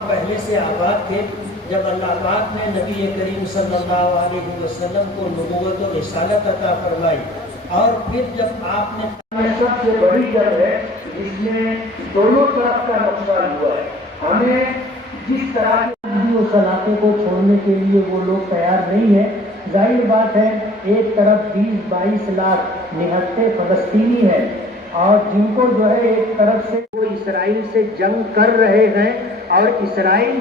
پہلے سے آباد تھے جب اللہ پاک نے نبی کریم صلی اللہ علیہ وسلم کو نبوت و رسالت عطا فرمائی، اور پھر جب آپ نے سب سے بڑی جنگ ہے جس میں دونوں طرف کا نقصان ہوا ہے، ہمیں جس طرح کی اس علاقے کو چھوڑنے کے لیے وہ لوگ تیار نہیں ہیں، ظاہر بات ہے ایک طرف 20-22 لاکھ نہتے فلسطینی ہیں، اور جن کو جو ہے ایک طرف سے وہ اسرائیل سے جنگ کر رہے ہیں، اور اسرائیل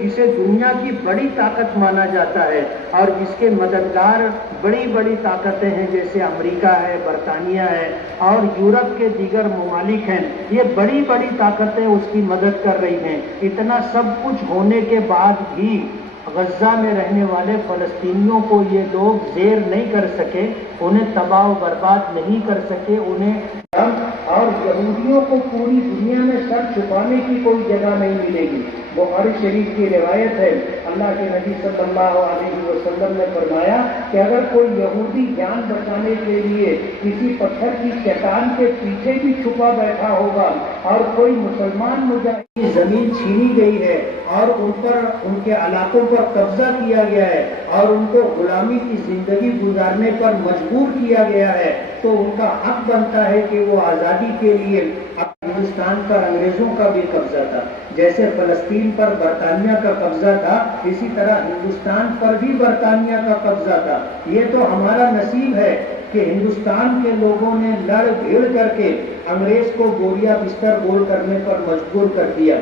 جسے دنیا کی بڑی طاقت مانا جاتا ہے اور جس کے مددگار بڑی بڑی طاقتیں ہیں جیسے امریکہ ہے، برطانیہ ہے اور یورپ کے دیگر ممالک ہیں، یہ بڑی بڑی طاقتیں اس کی مدد کر رہی ہیں۔ اتنا سب کچھ ہونے کے بعد بھی غزہ میں رہنے والے فلسطینیوں کو یہ لوگ زیر نہیں کر سکے، انہیں تباہ و برباد نہیں کر سکے، انہیں اور یہودیوں کو پوری دنیا میں سر چھپانے کی کوئی جگہ نہیں ملے گی۔ بخاری شریف کی روایت ہے، اللہ کے نبی صلی اللہ علیہ وسلم نے فرمایا کہ اگر کوئی یہودی جان بچانے کے لیے کسی پتھر کی چٹان کے پیچھے بھی چھپا بیٹھا ہوگا اور کوئی مسلمان مجاہد کی زمین چھینی گئی ہے اور ان کے علاقوں پر قبضہ کیا گیا ہے اور ان کو غلامی کی زندگی گزارنے پر مجبور کیا گیا ہے، تو ان کا حق بنتا ہے کہ وہ آزادی کے لیے ہندوستان پر انگریزوں کا بھی قبضہ تھا، جیسے فلسطین پر برطانیہ کا قبضہ تھا، اسی طرح ہندوستان پر بھی برطانیہ کا قبضہ تھا۔ یہ تو ہمارا نصیب ہے کہ ہندوستان کے لوگوں نے لڑ بھیڑ کر کے انگریز کو بوریا بستر گول کرنے پر مجبور کر دیا۔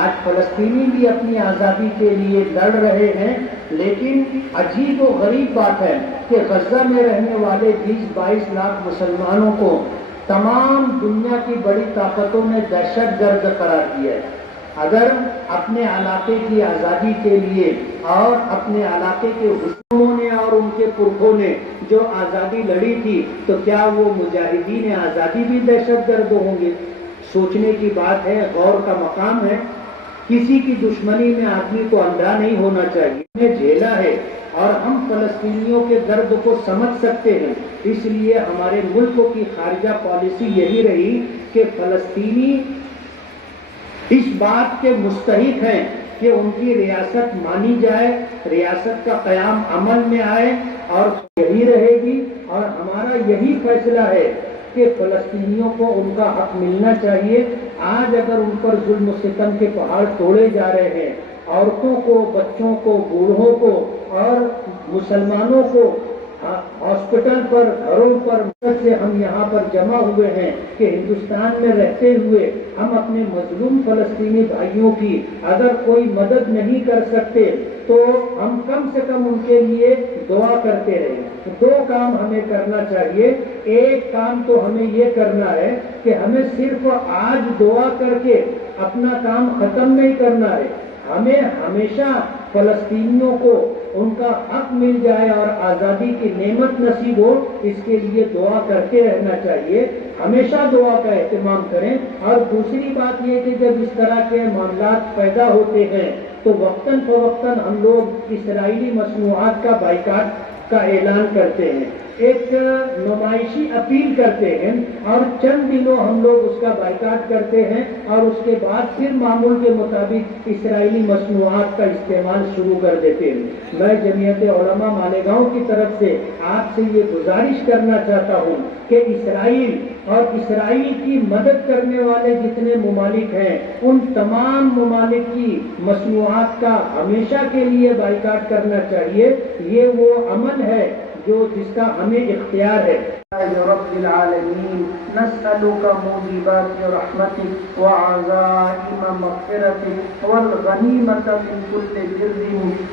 آج فلسطینی بھی اپنی آزادی کے لیے لڑ رہے ہیں، لیکن عجیب و غریب بات ہے کہ غزہ میں رہنے والے 20-22 لاکھ مسلمانوں کو تمام دنیا کی بڑی طاقتوں نے دہشت گرد قرار دیا ہے۔ اگر اپنے علاقے کی آزادی کے لیے اور اپنے علاقے کے حکومتوں نے اور ان کے پرکھوں نے جو آزادی لڑی تھی، تو کیا وہ مجاہدین آزادی بھی دہشت گرد ہوں گے؟ سوچنے کی بات ہے، غور کا مقام ہے۔ کسی کی دشمنی میں آدمی کو اندھا نہیں ہونا چاہیے، ہمیں جھیلا ہے اور ہم فلسطینیوں کے درد کو سمجھ سکتے ہیں، اس لیے ہمارے ملک کی خارجہ پالیسی یہی رہی کہ فلسطینی اس بات کے مستحق ہیں کہ ان کی ریاست مانی جائے، ریاست کا قیام عمل میں آئے، اور یہی رہے گی، اور ہمارا یہی فیصلہ ہے کہ فلسطینیوں کو ان کا حق ملنا چاہیے۔ آج اگر ان پر ظلم و ستم کے پہاڑ توڑے جا رہے ہیں، عورتوں کو، بچوں کو، بوڑھوں کو اور مسلمانوں کو ہاسپٹل پر، گھروں پر سے ہم یہاں پر جمع ہوئے ہیں کہ ہندوستان میں رہتے ہوئے ہم اپنے مظلوم فلسطینی بھائیوں کی اگر کوئی مدد نہیں کر سکتے تو ہم کم سے کم ان کے لیے دعا کرتے رہیں۔ دو کام ہمیں کرنا چاہیے۔ ایک کام تو ہمیں یہ کرنا ہے کہ ہمیں صرف آج دعا کر کے اپنا کام ختم نہیں کرنا ہے، ہمیں ہمیشہ فلسطینیوں کو ان کا حق مل جائے اور آزادی کی نعمت نصیب ہو، اس کے لیے دعا کرتے رہنا چاہیے، ہمیشہ دعا کا اہتمام کریں۔ اور دوسری بات یہ کہ جب اس طرح کے معاملات پیدا ہوتے ہیں تو وقتاً فوقتاً ہم لوگ اسرائیلی مصنوعات کا بائیکاٹ کا اعلان کرتے ہیں، ایک نمائشی اپیل کرتے ہیں، اور چند دنوں ہم لوگ اس کا بائیکاٹ کرتے ہیں اور اس کے بعد پھر معمول کے مطابق اسرائیلی مصنوعات کا استعمال شروع کر دیتے ہیں۔ میں جمعیت علماء مالیگاؤں کی طرف سے آپ سے یہ گزارش کرنا چاہتا ہوں کہ اسرائیل اور اسرائیل کی مدد کرنے والے جتنے ممالک ہیں، ان تمام ممالک کی مصنوعات کا ہمیشہ کے لیے بائیکاٹ کرنا چاہیے۔ یہ وہ عمل ہے جس کا ہمیں اختیار ہے۔ رب العالمین نسألک موجبات رحمتک وعزائم مغفرتک والغنیمۃ من کل بر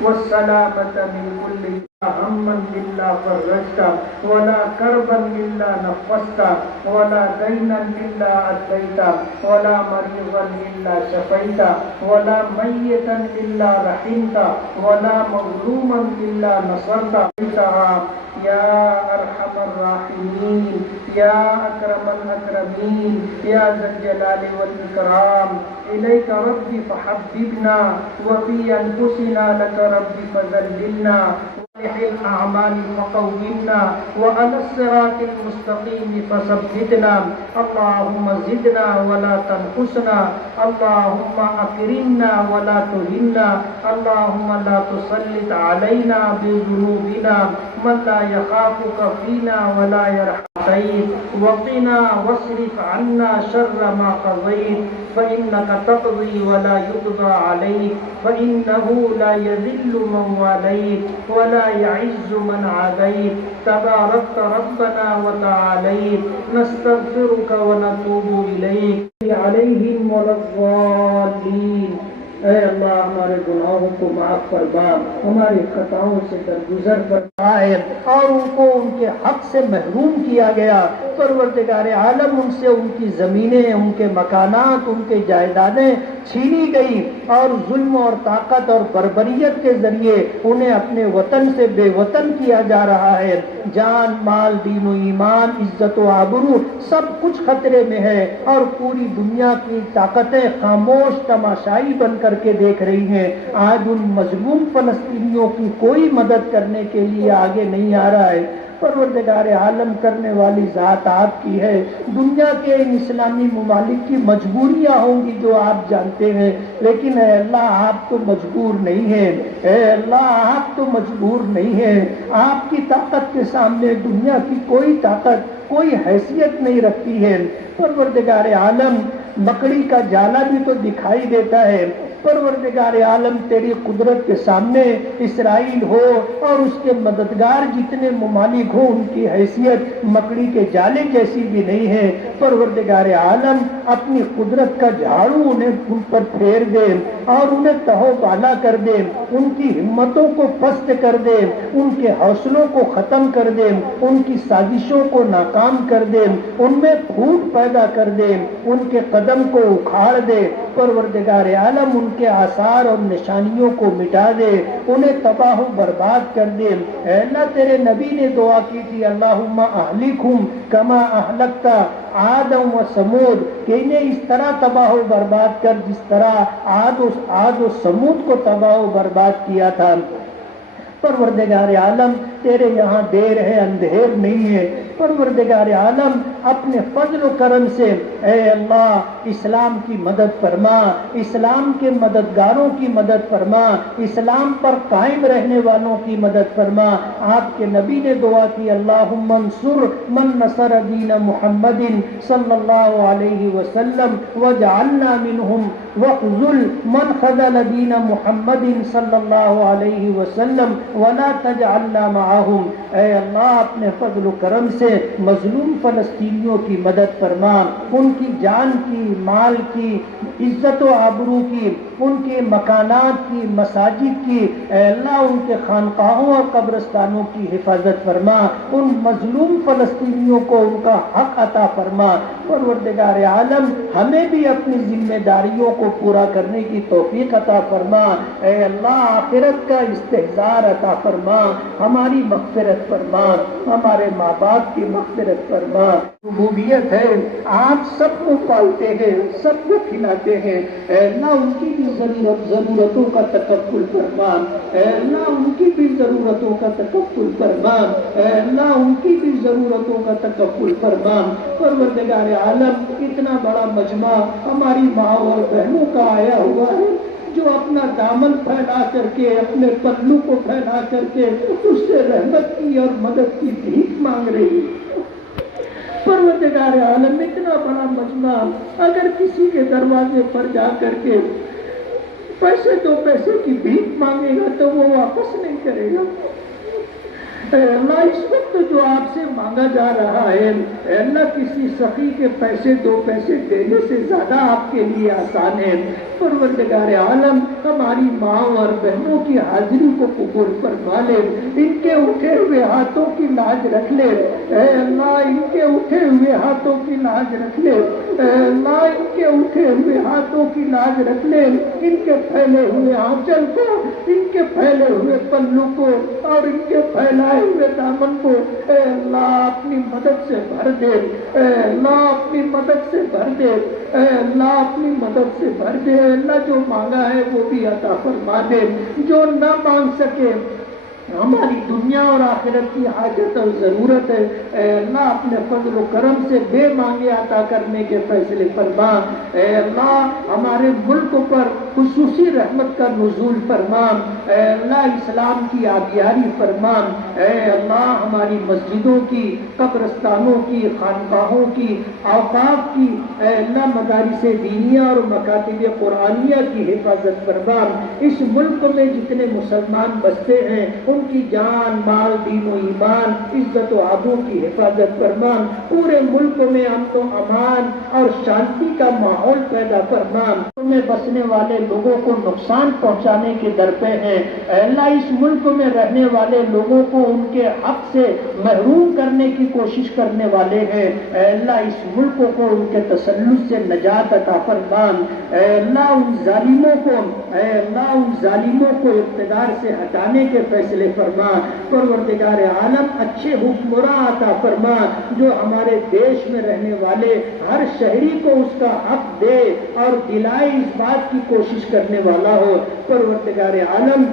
والسلامۃ من کل ہما الا فرجتا ولا کربا الا نفستا ولا دینا الا ادیتا ولا مریضا الا شفیتا ولا میتا الا رحمتا ولا مظلوما الا نصرتا یا ارحم الراحمین یا اکرم الاکرمین یا ذا الجلال والاکرام الیک ربی فحببنا وفی انفسنا لک ربی فذللنا الأعمال فقومنا وعلى الصراط المستقيم فثبتنا اللهم زدنا ولا تنقصنا اللهم أكرمنا ولا تهنا اللهم لا تسلط علينا بذنوبنا من لا يخافك فينا ولا يرحمنا وقنا واصرف عنا شر ما قضيت فإنك تقضي ولا يقضى عليك فإنه لا يذل من واليت ولا يعز من عاديت تباركت ربنا وتعاليت نستغفرك ونتوب إليك عليهم ولا الضالين اے اللہ ہمارے گناہوں کو معاف فرما ہماری خطاؤں سے درگزر فرما اور ان کو ان کے حق سے محروم کیا گیا پروردگار عالم ان سے ان کی زمینیں ان کے مکانات ان کے جائیدادیں چھینی گئی اور ظلم اور طاقت اور بربریت کے ذریعے انہیں اپنے وطن سے بے وطن کیا جا رہا ہے جان مال دین و ایمان عزت و آبرو سب کچھ خطرے میں ہے اور پوری دنیا کی طاقتیں خاموش تماشائی بن کر کے دیکھ رہی ہیں آج ان مظلوم فلسطینیوں کی کوئی مدد کرنے کے لیے آگے نہیں آ رہا ہے پروردگار عالم کرنے والی ذات آپ کی ہے دنیا کے ان اسلامی ممالک کی مجبوریاں ہوں گی جو آپ جانتے ہیں لیکن اے اللہ آپ تو مجبور نہیں ہیں اے اللہ آپ تو مجبور نہیں ہیں آپ کی طاقت کے سامنے دنیا کی کوئی طاقت کوئی حیثیت نہیں رکھتی ہے پروردگار عالم مکڑی کا جالا بھی تو دکھائی دیتا ہے پروردگار عالم تیری قدرت کے سامنے اسرائیل ہو اور اس کے مددگار جتنے ممالک ہو ان کی حیثیت مکڑی کے جالے جیسی بھی نہیں ہے پروردگار عالم اپنی قدرت کا جھاڑو انہیں ان پر پھیر دے اور انہیں تہو بالا کر دے ان کی ہمتوں کو پست کر دے ان کے حوصلوں کو ختم کر دے ان کی سازشوں کو ناکام کر دے ان میں پھوٹ پیدا کر دے ان کے قدم کو اکھاڑ دے پروردگار عالم ان کے آثار اور نشانیوں کو مٹا دے انہیں تباہ و برباد کر دے اے اللہ تیرے نبی نے دعا کی تھی اللہم اہلکہم کما اہلکتا عاد و سمود کہ انہیں اس طرح تباہ و برباد کر جس طرح عاد و سمود کو تباہ و برباد کیا تھا پروردگار عالم تیرے یہاں دیر ہے اندھیر نہیں ہے پروردگار عالم اپنے فضل و کرم سے اے اللہ اسلام کی مدد فرما اسلام کے مددگاروں کی مدد فرما اسلام پر قائم رہنے والوں کی مدد فرما آپ کے نبی نے دعا کی اللہم انصر من نصر دین محمد صلی اللہ علیہ وسلم وجعلنا منہم وخذل من خذل دین محمد صلی اللہ علیہ وسلم ولا تجعلنا معهم اے اللہ اپنے فضل و کرم سے مظلوم فلسطینیوں کی مدد فرما ان کی جان کی مال کی عزت و آبرو کی ان کے مکانات کی مساجد کی اے اللہ ان کے خانقاہوں اور قبرستانوں کی حفاظت فرما ان مظلوم فلسطینیوں کو ان کا حق عطا فرما پروردگار عالم ہمیں بھی اپنی ذمہ داریوں کو پورا کرنے کی توفیق عطا فرما اے اللہ آخرت کا استحضار عطا فرما ہماری مغفرت فرما ہمارے ماں باپ کی مغفرت فرما ربوبیت ہے آپ سب کو پالتے ہیں سب کو کھلاتے ہیں اے اللہ ان کی بھی ضرورتوں کا تکفل فرما اے اللہ ان کی بھی ضرورتوں کا تکفل فرما اے اللہ ان کی بھی ضرورتوں کا تکفل فرما پروردگار عالم اتنا بڑا مجمع ہماری ماں اور بہنوں کا آیا ہوا ہے جو اپنا دامن پھیلا کر کے اپنے پلو کو پھیلا کر کے اس سے رحمت کی اور مدد کی بھیک مانگ رہی ہے پروردگار عالم اتنا بڑا مجمع اگر کسی کے دروازے پر جا کر کے پیسے دو پیسے کی بھیک مانگے گا تو وہ واپس نہیں کرے گا اے اللہ اس وقت جو آپ سے مانگا جا رہا ہے اے اللہ کسی سخی کے پیسے دو پیسے دینے سے زیادہ آپ کے لیے آسان ہے پروردگار عالم ہماری ماں اور بہنوں کی حاضری کو قبول فرما لے ان کے اٹھے ہوئے ہاتھوں کی لاج رکھ لے اے اللہ ان کے اٹھے ہوئے ہاتھوں کی لاج رکھ لے اے اللہ ان کے اٹھے ہوئے ہاتھوں کی لاج رکھ لے ان کے پھیلے ہوئے آنچل کو ان کے پھیلے ہوئے پلو کو اور ان کے پھیلائے پھیلائے ہوئے دامن کو اے اللہ اپنی مدد سے بھر دے، اے اللہ اپنی مدد سے بھر دے، اے اللہ اپنی مدد سے بھر دے۔ اے اللہ جو مانگا ہے وہ بھی عطا فرما دے، جو نہ مانگ سکے ہماری دنیا اور آخرت کی حاجت اور ضرورت ہے، اے اللہ اپنے فضل و کرم سے بے مانگے عطا کرنے کے فیصلے فرما۔ اے اللہ ہمارے ملک پر خصوصی رحمت کا نزول فرما، اے اللہ اسلام کی آبیاری فرما، اے اللہ ہماری مسجدوں کی، قبرستانوں کی، خانقاہوں کی، اوقاف کی، اے اللہ مدارس دینیہ اور مکاتب قرآنیہ کی حفاظت فرما۔ اس ملک میں جتنے مسلمان بستے ہیں ان کی جان مال دین و ایمان عزت و آبرو کی حفاظت فرما، پورے ملک میں امن و امان اور شانتی کا ماحول پیدا فرما۔ میں بسنے والے لوگوں کو نقصان پہنچانے کے درپے ہیں، اے اللہ اس ملک میں رہنے والے لوگوں کو ان کے حق سے محروم کرنے کی کوشش کرنے والے ہیں، اے اللہ اس ملک کو ان کے تسلط سے نجات عطا فرما۔ اے اللہ ان ظالموں کو، اے اللہ ان ظالموں کو اقتدار سے ہٹانے کے فیصلے فرما۔ پروردگار عالم اچھے حکمراں عطا فرما جو ہمارے دیش میں رہنے والے ہر شہری کو اس کا حق دے اور دلائے اس بات کی کوشش کرنے والا ہو۔ پروردگار عالم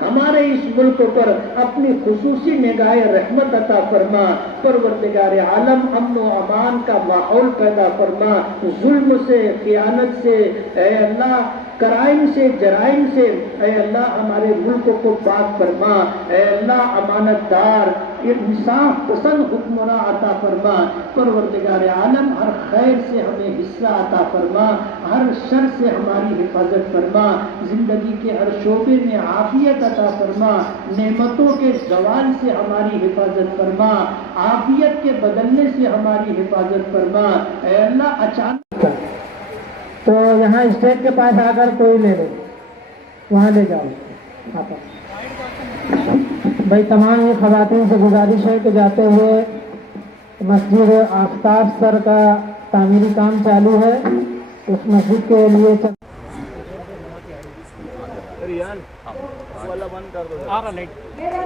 ہمارے اس ملک پر اپنی خصوصی نگاہ رحمت عطا فرما۔ پروردگار عالم امن و امان کا ماحول پیدا فرما، ظلم سے، خیانت سے، اے اللہ کرائم سے، جرائم سے، اے اللہ ہمارے ملک کو پاک فرما۔ اے اللہ امانت دار انصاف پسند حکمراں عطا فرما۔ پروردگار عالم ہر خیر سے ہمیں حصہ عطا فرما، ہر شر سے ہماری حفاظت فرما، زندگی کے ہر شعبے میں عافیت عطا فرما، نعمتوں کے زوال سے ہماری حفاظت فرما، عافیت کے بدلنے سے ہماری حفاظت فرما۔ اے اللہ اچانک تو یہاں اسٹیج کے پاس آ کر کوئی لے لے، وہاں لے جاؤ بھائی۔ تمام یہ خواتین سے گزارش ہے کہ جاتے ہوئے مسجد آفتاب سر کا تعمیری کام چالو ہے، اس مسجد کے لیے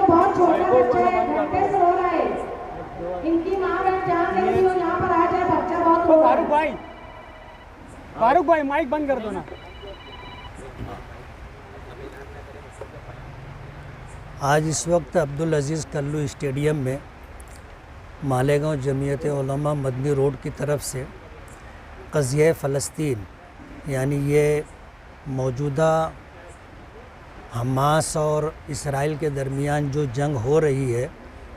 بہت چھوٹا بچہ ہے، گھنٹے سے رو رہا ہے، ان کی ماں بہن جان رہی تھی یہاں پر آ جائے، بچہ بہت رو رہا ہے۔ فاروق بھائی مائک بند کر دو نا۔ آج اس وقت عبدالعزیز کلو اسٹیڈیم میں مالیگاؤں جمعیت علماء مدنی روڈ کی طرف سے قضیہ فلسطین یعنی یہ موجودہ حماس اور اسرائیل کے درمیان جو جنگ ہو رہی ہے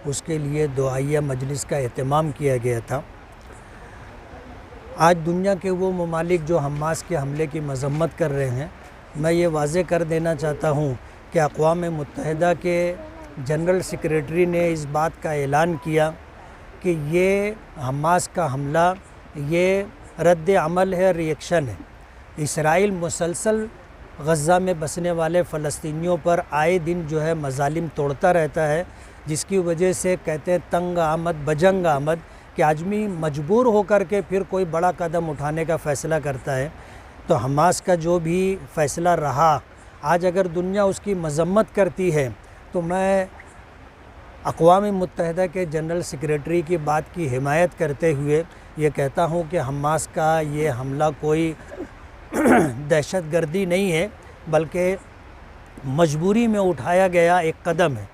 اس کے لیے دعائیہ مجلس کا اہتمام کیا گیا تھا۔ آج دنیا کے وہ ممالک جو حماس کے حملے کی مذمت کر رہے ہیں، میں یہ واضح کر دینا چاہتا ہوں کہ اقوام متحدہ کے جنرل سیکریٹری نے اس بات کا اعلان کیا کہ یہ حماس کا حملہ یہ رد عمل ہے، ری ایکشن ہے۔ اسرائیل مسلسل غزہ میں بسنے والے فلسطینیوں پر آئے دن جو ہے مظالم توڑتا رہتا ہے، جس کی وجہ سے کہتے ہیں تنگ آمد بجنگ آمد کہ آدمی مجبور ہو کر کے پھر کوئی بڑا قدم اٹھانے کا فیصلہ کرتا ہے۔ تو حماس کا جو بھی فیصلہ رہا، آج اگر دنیا اس کی مذمت کرتی ہے تو میں اقوام متحدہ کے جنرل سیکریٹری کی بات کی حمایت کرتے ہوئے یہ کہتا ہوں کہ حماس کا یہ حملہ کوئی دہشت گردی نہیں ہے، بلکہ مجبوری میں اٹھایا گیا ایک قدم ہے۔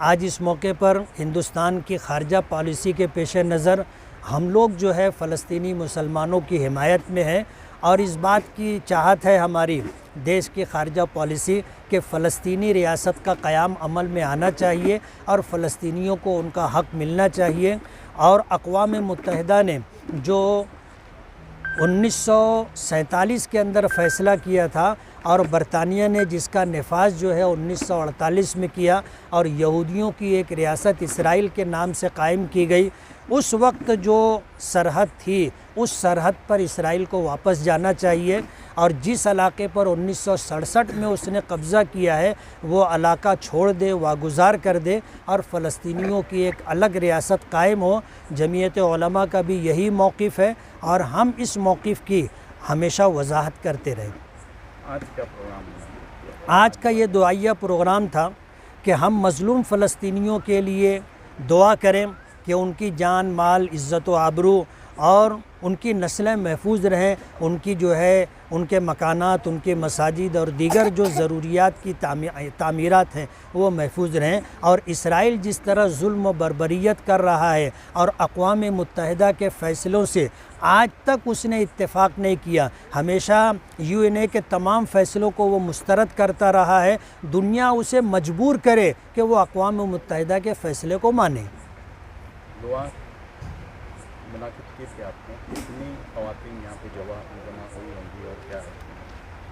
آج اس موقع پر ہندوستان کی خارجہ پالیسی کے پیش نظر ہم لوگ جو ہے فلسطینی مسلمانوں کی حمایت میں ہیں، اور اس بات کی چاہت ہے ہماری دیش کی خارجہ پالیسی کہ فلسطینی ریاست کا قیام عمل میں آنا چاہیے اور فلسطینیوں کو ان کا حق ملنا چاہیے۔ اور اقوام متحدہ نے جو 1947 کے اندر فیصلہ کیا تھا اور برطانیہ نے جس کا نفاذ جو ہے 1948 میں کیا اور یہودیوں کی ایک ریاست اسرائیل کے نام سے قائم کی گئی، اس وقت جو سرحد تھی اس سرحد پر اسرائیل کو واپس جانا چاہیے، اور جس علاقے پر 1967 میں اس نے قبضہ کیا ہے وہ علاقہ چھوڑ دے، واگزار کر دے اور فلسطینیوں کی ایک الگ ریاست قائم ہو۔ جمعیت علماء کا بھی یہی موقف ہے اور ہم اس موقف کی ہمیشہ وضاحت کرتے رہے۔ آج کا یہ دعائیہ پروگرام تھا کہ ہم مظلوم فلسطینیوں کے لیے دعا کریں کہ ان کی جان مال عزت و آبرو اور ان کی نسلیں محفوظ رہیں، ان کی جو ہے ان کے مکانات، ان کے مساجد اور دیگر جو ضروریات کی تعمیرات ہیں وہ محفوظ رہیں، اور اسرائیل جس طرح ظلم و بربریت کر رہا ہے اور اقوام متحدہ کے فیصلوں سے آج تک اس نے اتفاق نہیں کیا، ہمیشہ UN کے تمام فیصلوں کو وہ مسترد کرتا رہا ہے، دنیا اسے مجبور کرے کہ وہ اقوام متحدہ کے فیصلے کو مانے۔ دعا منعقد کی تھی آپ نے، کتنی خواتین یہاں پہ جمع ہوئی ہوں گی اور کیا ہے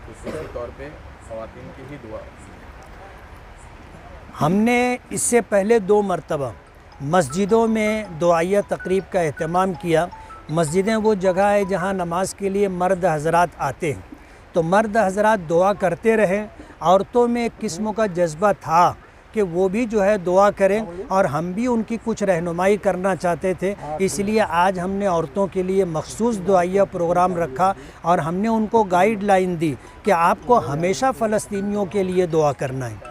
خصوصی طور پہ خواتین کی ہی دعا؟ ہم نے اس سے پہلے 2 مرتبہ مسجدوں میں دعائیہ تقریب کا اہتمام کیا۔ مسجدیں وہ جگہ ہے جہاں نماز کے لیے مرد حضرات آتے ہیں، تو مرد حضرات دعا کرتے رہے، عورتوں میں ایک قسم کا جذبہ تھا کہ وہ بھی جو ہے دعا کریں، اور ہم بھی ان کی کچھ رہنمائی کرنا چاہتے تھے، اس لیے آج ہم نے عورتوں کے لیے مخصوص دعائیہ پروگرام رکھا، اور ہم نے ان کو گائیڈ لائن دی کہ آپ کو ہمیشہ فلسطینیوں کے لیے دعا کرنا ہے۔